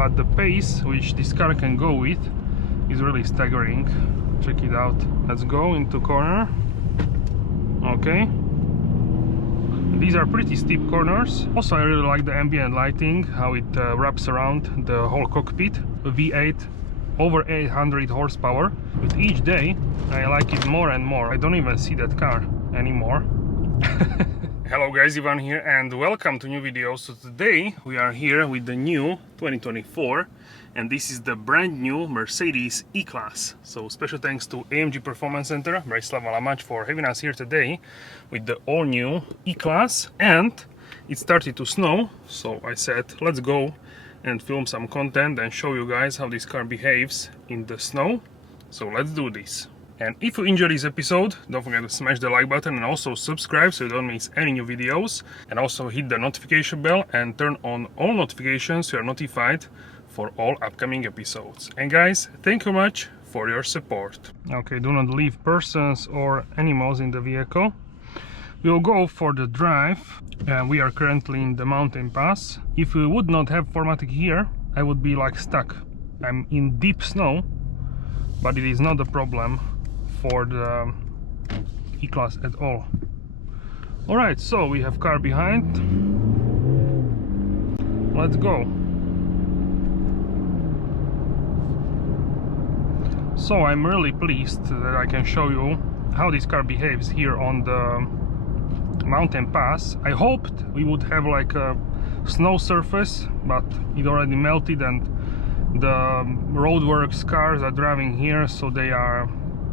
but the pace which this car can go with is really staggering. Check it out. Let's go into corner. Okay, these are pretty steep corners. Also, I really like the ambient lighting, how it wraps around the whole cockpit. V8, over 800 horsepower. With each day I like it more and more. I don't even see that car anymore. Hello guys, Ivan here and welcome to new video. So today we are here with the new 2024 and this is the brand new Mercedes E-Class. So special thanks to AMG Performance Center, Bratislava-Lamač, for having us here today with the all new E-Class. And it started to snow, so I said let's go and film some content and show you guys how this car behaves in the snow. So let's do this. And if you enjoyed this episode, don't forget to smash the like button and also subscribe so you don't miss any new videos. And also hit the notification bell and turn on all notifications so you're notified for all upcoming episodes. And guys, thank you much for your support. Okay, do not leave persons or animals in the vehicle. We'll go for the drive and we are currently in the mountain pass. If we would not have 4MATIC here, I would be like stuck. I'm in deep snow, but it is not a problem for the E-Class at all. Alright, so we have car behind. Let's go. So I'm really pleased that I can show you how this car behaves here on the mountain pass. I hoped we would have like a snow surface, but it already melted and the roadworks cars are driving here, so they are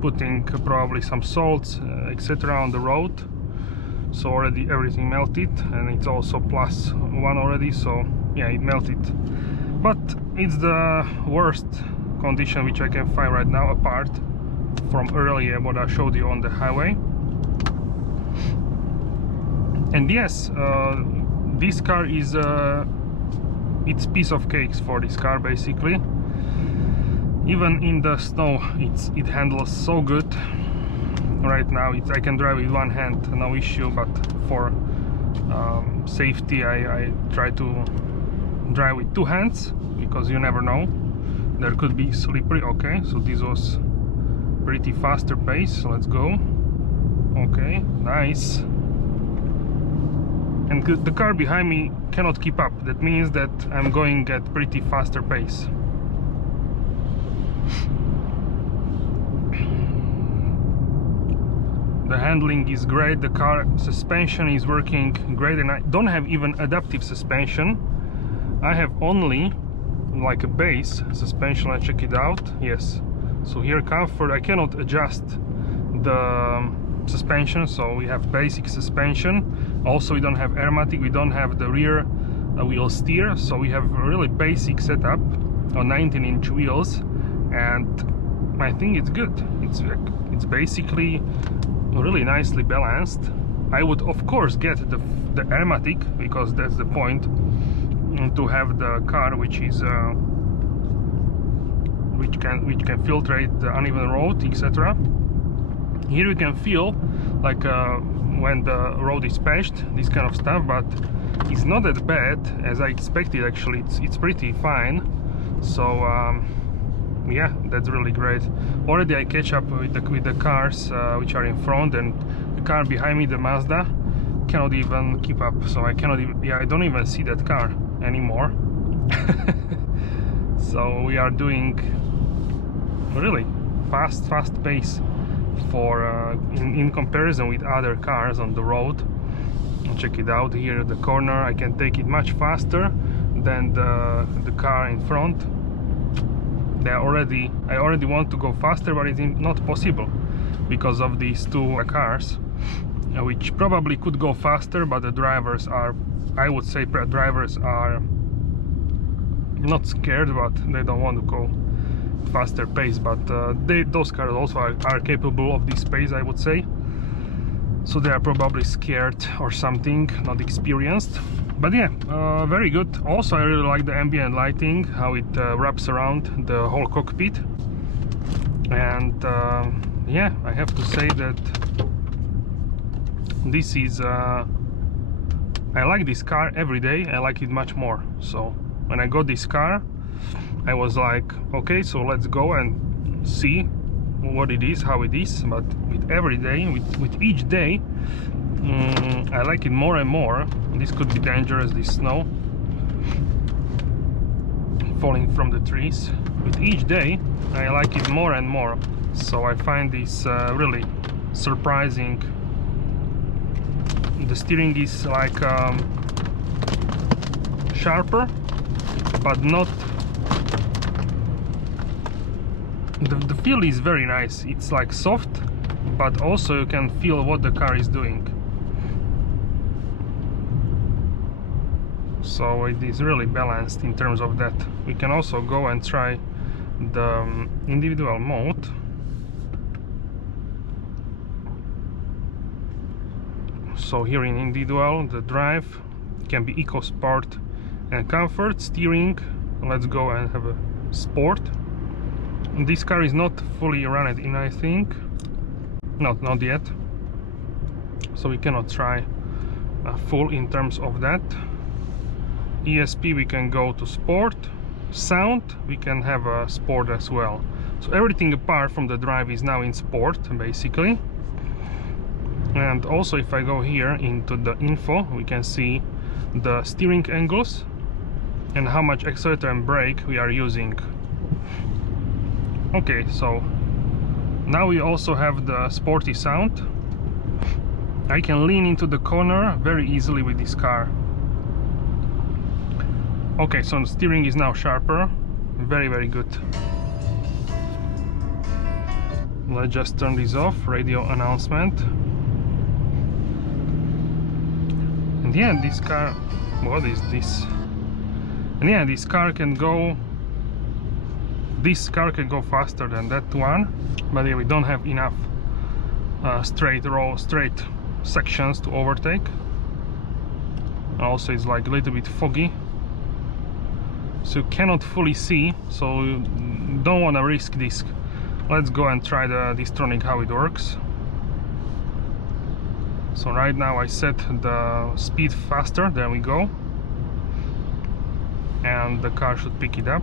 putting probably some salts, etc. on the road. So already everything melted, and it's also +1 already, so yeah, it melted. But it's the worst condition which I can find right now, apart from earlier what I showed you on the highway. And yes, this car is it's piece of cakes for this car basically. Even in the snow it handles so good. Right now I can drive with one hand, no issue, but for safety I try to drive with two hands, because you never know, there could be slippery. Okay, so this was pretty faster pace, so let's go. Okay, nice. And the car behind me cannot keep up. That means that I'm going at pretty faster pace. The handling is great, the car suspension is working great, and I don't have even adaptive suspension. I have only like a base suspension. Let's check it out. Yes, so here comfort, I cannot adjust the suspension, so we have basic suspension. Also we don't have AMG, we don't have the rear wheel steer, so we have a really basic setup on 19-inch wheels, and I think it's good. It's basically really nicely balanced. I would of course get the AMG, because that's the point, to have the car which is which can filtrate the uneven road, etc. Here you can feel like when the road is patched, this kind of stuff, but it's not that bad as I expected. Actually, it's pretty fine. So yeah, that's really great. Already I catch up with the cars which are in front, and the car behind me, the Mazda, cannot even keep up. So I cannot even, yeah, I don't even see that car anymore. So we are doing really fast pace for in comparison with other cars on the road. Check it out here, the corner, I can take it much faster than the car in front. I already want to go faster, but it's not possible because of these two cars, which probably could go faster, but the drivers are, I would say drivers are not scared, but they don't want to go faster pace. But those cars also are capable of this pace, I would say. So they are probably scared or something, not experienced. But yeah, very good. Also, I really like the ambient lighting, how it wraps around the whole cockpit. And yeah, I have to say that this is I like this car every day. I like it much more. So when I got this car, I was like, okay, so let's go and see what it is, how it is. But with every day, with each day, I like it more and more. This could be dangerous, this snow falling from the trees. With each day, I like it more and more. So I find this really surprising. The steering is like sharper, but not. The feel is very nice. It's like soft, but also you can feel what the car is doing. So it is really balanced in terms of that. We can also go and try the individual mode. So here in individual, the drive can be eco, sport and comfort. Steering, let's go and have a sport. This car is not fully run in, I think. Not yet. So we cannot try full in terms of that. ESP, we can go to sport. Sound, we can have a sport as well. So everything apart from the drive is now in sport, basically. And also if I go here into the info, we can see the steering angles and how much accelerator and brake we are using. Okay, so now we also have the sporty sound. I can lean into the corner very easily with this car. Okay, so the steering is now sharper. Very good. Let's just turn this off. Radio announcement. And yeah, this car, what is this? And yeah, this car can go faster than that one, but yeah, we don't have enough straight sections to overtake. Also it's like a little bit foggy, so you cannot fully see, so you don't want to risk this. Let's go and try the Distronic, how it works. So right now I set the speed faster, there we go, and the car should pick it up.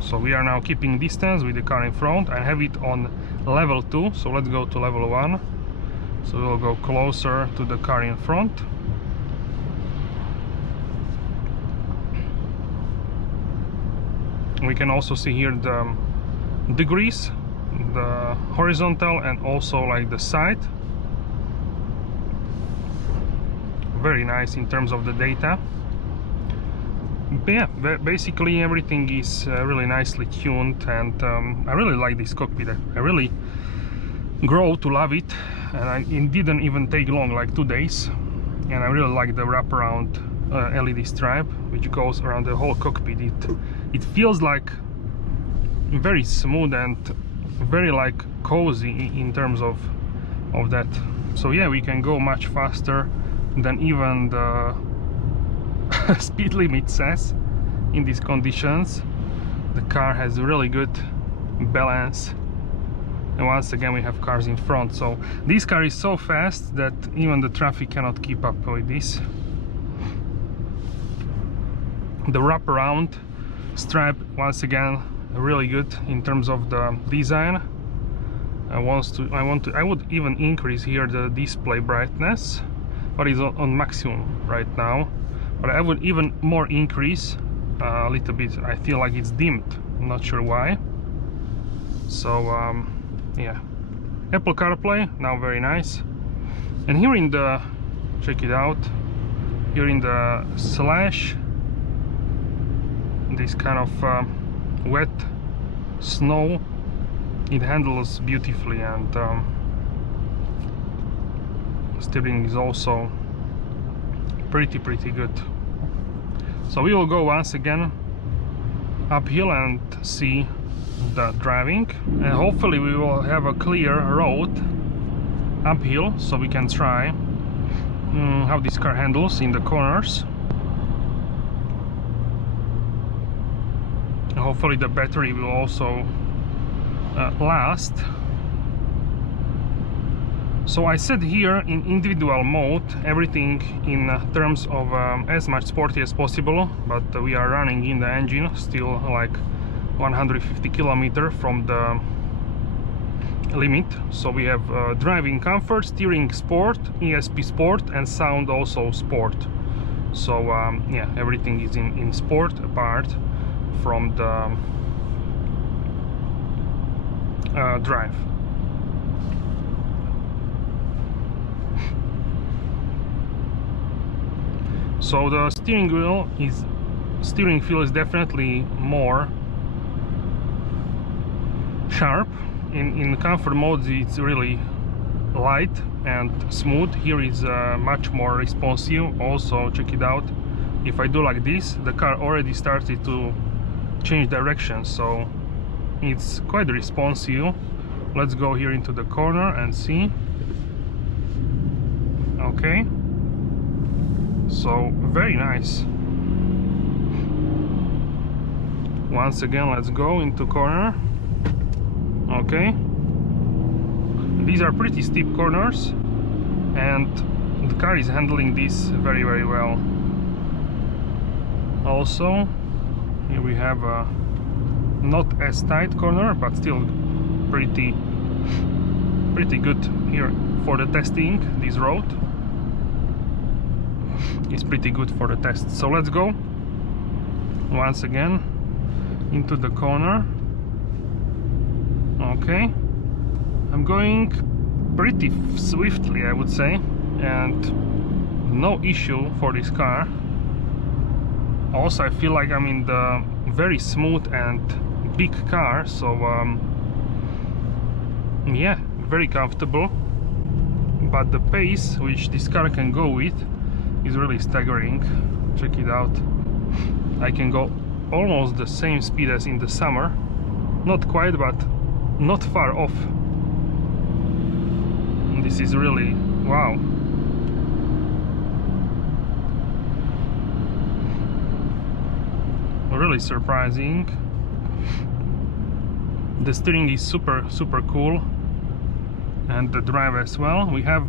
So we are now keeping distance with the car in front. I have it on level 2, so let's go to level 1. So we'll go closer to the car in front. We can also see here the degrees, the horizontal and also like the side. Very nice in terms of the data. But yeah, basically everything is really nicely tuned, and I really like this cockpit. I really grow to love it, and it didn't even take long, like 2 days. And I really like the wraparound LED stripe which goes around the whole cockpit. It feels like very smooth and very like cozy in terms of that. So yeah, we can go much faster than even the speed limit says in these conditions. The car has really good balance, and once again we have cars in front, so this car is so fast that even the traffic cannot keep up with this. The wraparound stripe, once again, really good in terms of the design. I would even increase here the display brightness, but it's on maximum right now. But I would even more increase a little bit. I feel like it's dimmed, I'm not sure why. So yeah, Apple CarPlay now, very nice. And here in the, check it out, here in the slash, this kind of wet snow, it handles beautifully, and steering is also pretty good. So we will go once again uphill and see the driving, and hopefully we will have a clear road uphill so we can try how this car handles in the corners. Hopefully the battery will also last. So I set here in individual mode everything in terms of as much sporty as possible, but we are running in the engine still like 150 km from the limit. So we have driving comfort, steering sport, ESP sport, and sound also sport. So yeah, everything is in sport apart from the drive. So the steering feel is definitely more sharp. In comfort mode it's really light and smooth. Here is much more responsive. Also check it out, if I do like this, the car already started to change direction, so it's quite responsive. Let's go here into the corner and see. Okay, so very nice. Once again, let's go into corner. Okay, these are pretty steep corners and the car is handling this very well. Also here we have a not as tight corner, but still pretty good here for the testing. This road is pretty good for the test. So let's go once again into the corner. Okay, I'm going pretty swiftly, I would say, and no issue for this car. Also I feel like I'm in the very smooth and big car, so yeah, very comfortable. But the pace which this car can go with is really staggering. Check it out. I can go almost the same speed as in the summer, not quite, but not far off. This is really wow. Really surprising. The steering is super cool, and the drive as well. We have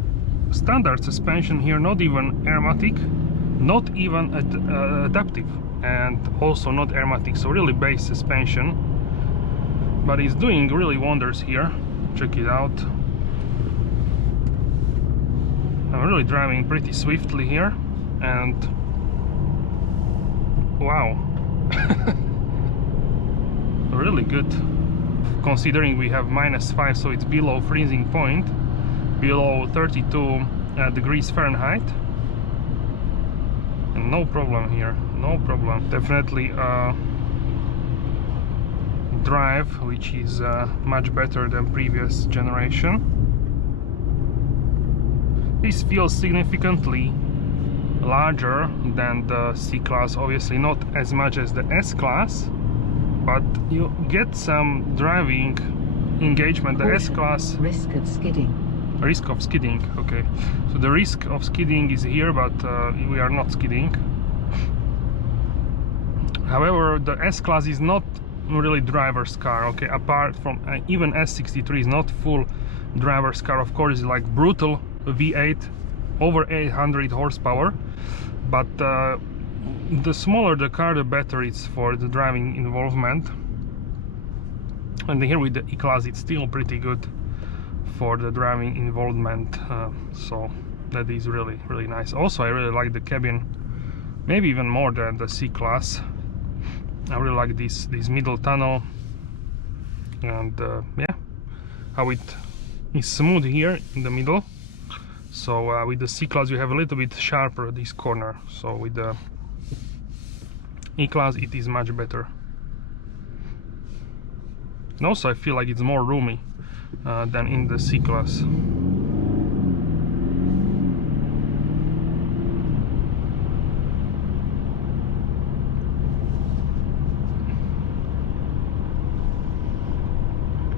standard suspension here, not even AMG, not even adaptive, and also not AMG, so really base suspension, but it's doing really wonders here. Check it out. I'm really driving pretty swiftly here, and wow. Really good, considering we have -5, so it's below freezing point, below 32 degrees Fahrenheit, and no problem here, no problem. Definitely a drive which is much better than previous generation. This feels significantly larger than the C-Class, obviously not as much as the S-Class, but you get some driving engagement. The S-Class, risk of skidding. Risk of skidding, okay. So the risk of skidding is here, but we are not skidding. However, the S-Class is not really driver's car, okay, apart from even S63 is not full driver's car. Of course, it's like brutal V8 over 800 horsepower, but the smaller the car, the better it's for the driving involvement. And here with the E-Class, it's still pretty good for the driving involvement, so that is really nice. Also, I really like the cabin, maybe even more than the C-Class. I really like this middle tunnel, and yeah, how it is smooth here in the middle. So with the C-Class you have a little bit sharper this corner, so with the E-Class it is much better. And also I feel like it's more roomy than in the C-Class.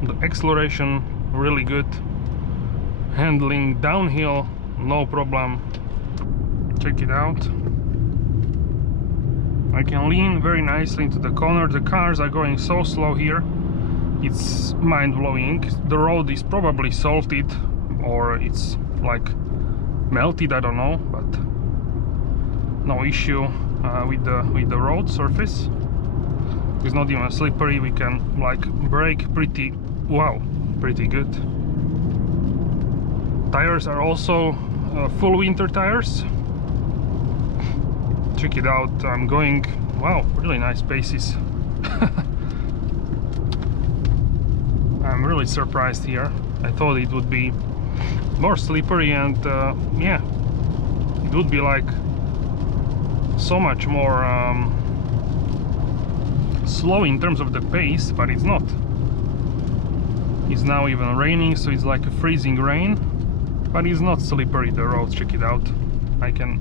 The acceleration really good. Handling downhill, no problem. Check it out. I can lean very nicely into the corner. The cars are going so slow here, it's mind-blowing. The road is probably salted or it's like melted, I don't know, but no issue with the road surface. It's not even slippery. We can like brake pretty good. Tires are also full winter tires. Check it out. I'm going, wow, really nice paces. I'm really surprised here. I thought it would be more slippery, and yeah, it would be like so much more slow in terms of the pace, but it's not. It's now even raining, so it's like a freezing rain, but it's not slippery, the road. Check it out. I can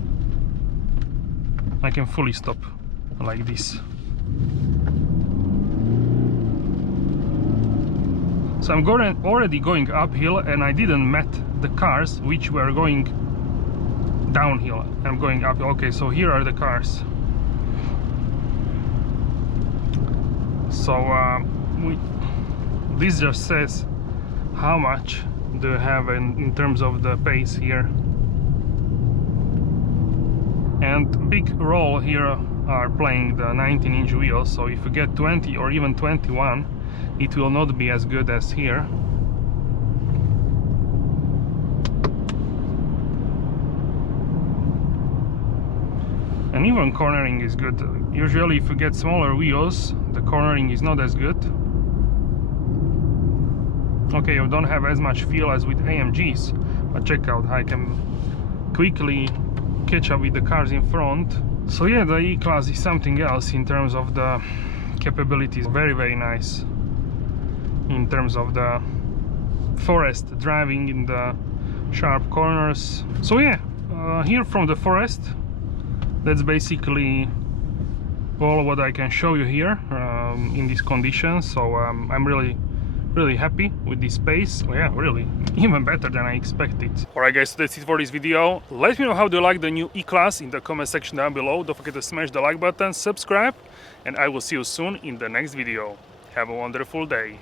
fully stop like this. So I'm already going uphill, and I didn't met the cars which were going downhill. I'm going up. Okay, so here are the cars. So this just says how much do you have in terms of the pace here. And big role here are playing the 19-inch wheels. So if you get 20 or even 21, it will not be as good as here. And even cornering is good. Usually if you get smaller wheels, the cornering is not as good. Okay, you don't have as much feel as with AMGs, but check out, I can quickly catch up with the cars in front. So yeah, the E-Class is something else in terms of the capabilities. Very nice in terms of the forest driving in the sharp corners. So yeah, here from the forest, that's basically all what I can show you here in these conditions. So I'm really happy with this pace. Well, yeah, really, even better than I expected. Alright guys, so that's it for this video. Let me know how do you like the new E-Class in the comment section down below. Don't forget to smash the like button, subscribe, and I will see you soon in the next video. Have a wonderful day.